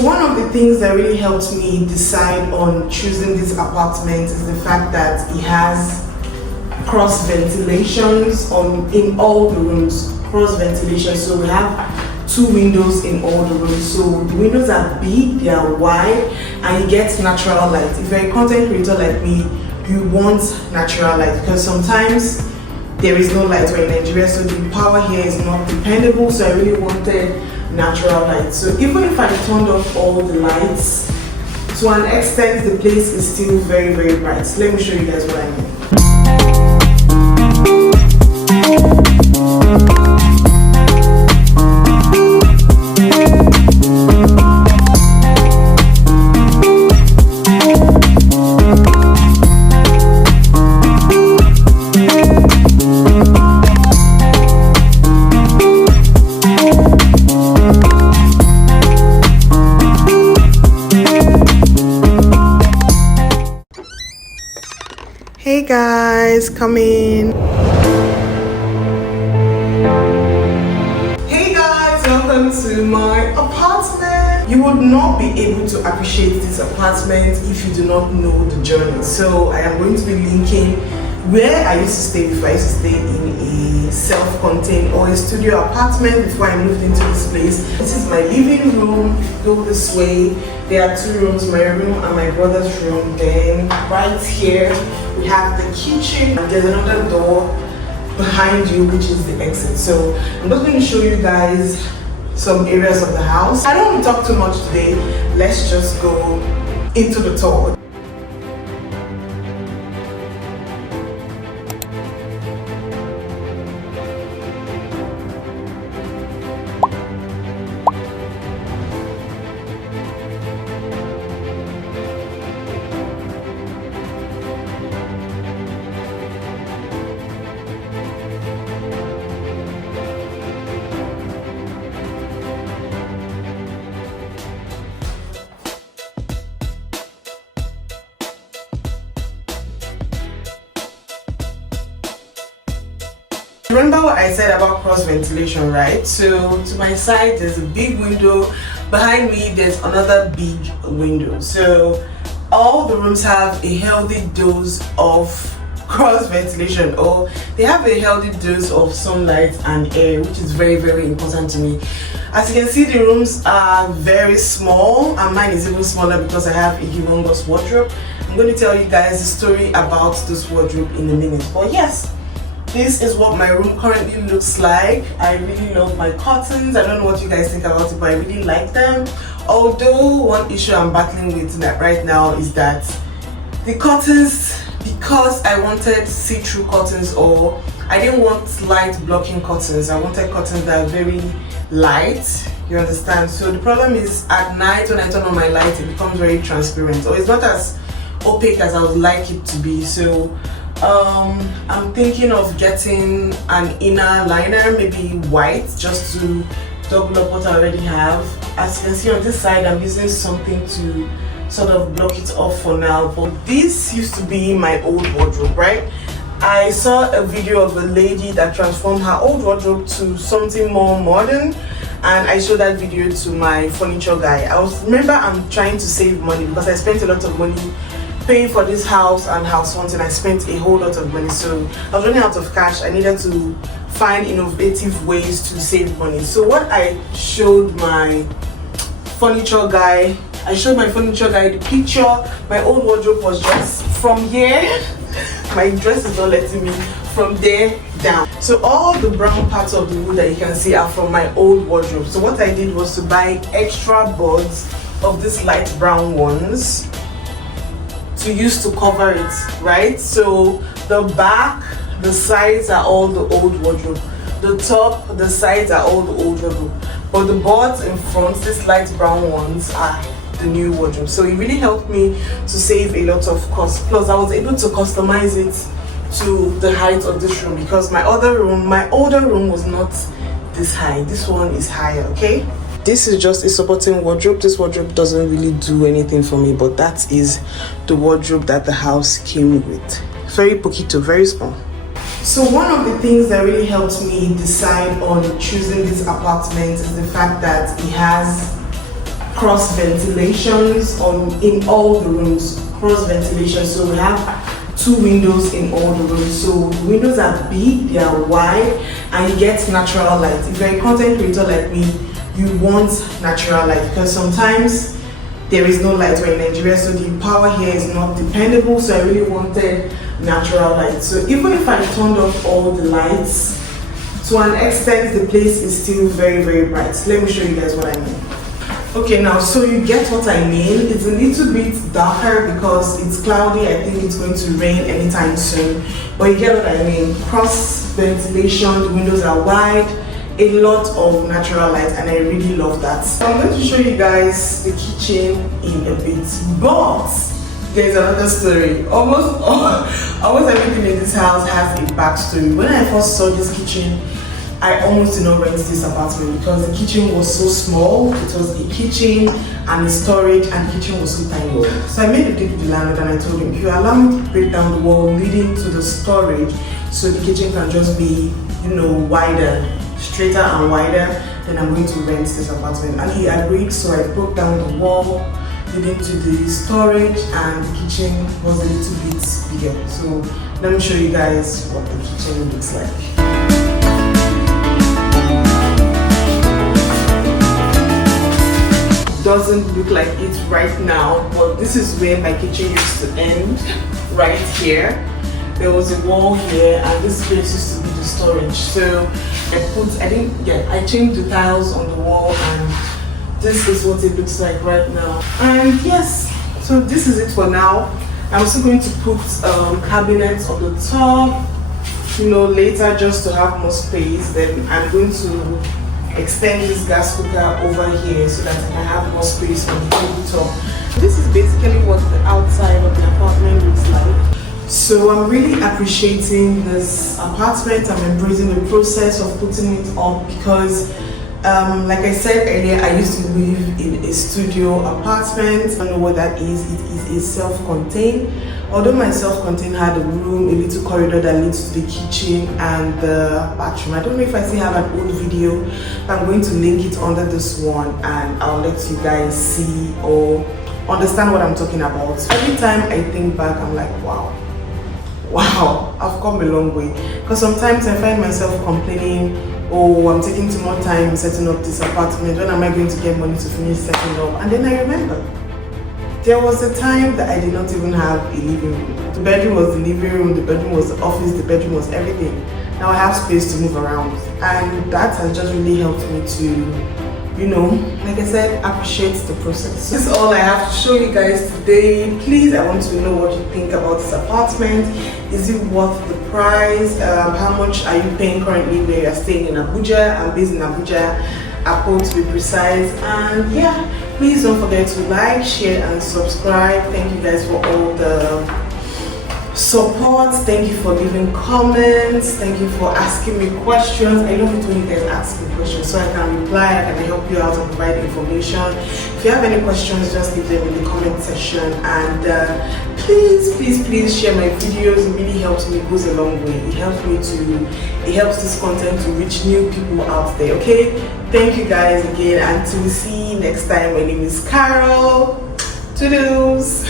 So one of the things that really helped me decide on choosing this apartment is the fact that it has cross ventilations in all the rooms. Cross ventilation, so we have 2 windows in all the rooms. So the windows are big, they are wide, and you get natural light. If you're a content creator like me, you want natural light because sometimes there is no light. We're in Nigeria, so the power here is not dependable. So I really wanted natural light. So even if I turned off all the lights, to an extent the place is still very, very bright. So let me show you guys what I mean. Hey guys, come in. Hey guys, welcome to my apartment. You would not be able to appreciate this apartment if you do not know the journey. So I am going to be linking where I used to stay before. I used to stay in a self-contained or a studio apartment before I moved into this place. This is my living room. If you go this way, there are 2 rooms, my room and my brother's room. Then right here we have the kitchen, and there's another door behind you which is the exit. So I'm just going to show you guys some areas of the house. I don't want to talk too much today. Let's just go into the tour. Remember what I said about cross ventilation, right? So to my side there's a big window, behind me there's another big window. So all the rooms have a healthy dose of cross ventilation, or they have a healthy dose of sunlight and air, which is very, very important to me. As you can see, the rooms are very small, and mine is even smaller because I have a humongous wardrobe. I'm going to tell you guys the story about this wardrobe in a minute. But yes, this is what my room currently looks like. I really love my curtains. I don't know what you guys think about it, but I really like them. Although one issue I'm battling with right now is that the curtains, because I wanted see-through curtains, or I didn't want light blocking curtains. I wanted curtains that are very light, you understand? So the problem is at night when I turn on my light, it becomes very transparent, or it's not as opaque as I would like it to be. So I'm thinking of getting an inner liner, maybe white, just to double up what I already have. As you can see on this side, I'm using something to sort of block it off for now. But this used to be my old wardrobe, right? I saw a video of a lady that transformed her old wardrobe to something more modern, and I showed that video to my furniture guy. Remember, I'm trying to save money because I spent a lot of money paying for this house and house hunting. I spent a whole lot of money, so I was running out of cash. I needed to find innovative ways to save money. So what I showed my furniture guy, the picture. My old wardrobe was just from here. My dress is not letting me, from there down. So all the brown parts of the wood that you can see are from my old wardrobe. So what I did was to buy extra boards of these light brown ones to use to cover it, right? So the back, the sides are all the old wardrobe. The top, the sides are all the old wardrobe. But the boards in front, these light brown ones, are the new wardrobe. So it really helped me to save a lot of cost. Plus I was able to customize it to the height of this room, because my older room was not this high. This one is higher, okay? This is just a supporting wardrobe. This wardrobe doesn't really do anything for me, but that is the wardrobe that the house came with. Very poquito, very small. So one of the things that really helped me decide on choosing this apartment is the fact that it has cross ventilations in all the rooms. Cross ventilation, so we have 2 windows in all the rooms. So the windows are big, they are wide, and you get natural light. If you're a content creator like me, you want natural light because sometimes there is no light. We're in Nigeria, so the power here is not dependable. So I really wanted natural light. So even if I turned off all the lights, to an extent the place is still very, very bright. Let me show you guys what I mean. Okay, now so you get what I mean. It's a little bit darker because it's cloudy. I think it's going to rain anytime soon, but you get what I mean. Cross ventilation, the windows are wide, a lot of natural light, and I really love that. So I'm going to show you guys the kitchen in a bit, but there's another story. Almost everything in this house has a backstory. When I first saw this kitchen, I almost did not rent this apartment because the kitchen was so small. It was a kitchen and a storage, and the kitchen was so tiny. So I made a deal with the landlord and I told him, if you allow me to break down the wall leading to the storage so the kitchen can just be, wider, straighter and wider, then I'm going to rent this apartment. And he agreed, so I broke down the wall leading to the storage, and the kitchen was a little bit bigger. So let me show you guys what the kitchen looks like. Doesn't look like it right now, but this is where my kitchen used to end, right here. There was a wall here, and this place used to be the storage. So I changed the tiles on the wall, and this is what it looks like right now. And yes, so this is it for now. I'm still going to put cabinets on the top, later, just to have more space. Then I'm going to extend this gas cooker over here so that I can have more space on the tabletop. This is basically what the outside of the apartment looks like. So I'm really appreciating this apartment. I'm embracing the process of putting it up because like I said earlier, I used to live in a studio apartment. I don't know what that is. It is a self-contained. Although my self-contained had a room, a little corridor that leads to the kitchen and the bathroom. I don't know if I still have an old video, but I'm going to link it under this one and I'll let you guys see or understand what I'm talking about. Every time I think back, I'm like, wow, I've come a long way. Because sometimes I find myself complaining, oh, I'm taking too much time setting up this apartment. When am I going to get money to finish setting up? And then I remember, there was a time that I did not even have a living room. The bedroom was the living room, the bedroom was the office, the bedroom was everything. Now I have space to move around. And that has just really helped me to, like I said, appreciate the process. This is all I have to show you guys today. Please, I want to know what you think about this apartment. Is it worth the price? How much are you paying currently where you're staying in Abuja? I'm based in Abuja, Apple to be precise. And yeah, please don't forget to like, share and subscribe. Thank you guys for all the support. Thank you for leaving comments. Thank you for asking me questions. I love it when you guys ask me questions so I can reply, I can help you out and provide information. If you have any questions, just leave them in the comment section. And please share my videos. It really helps me. It goes a long way. It helps this content to reach new people out there. Okay, thank you guys again, until we see you next time. My name is Carol. Toodles.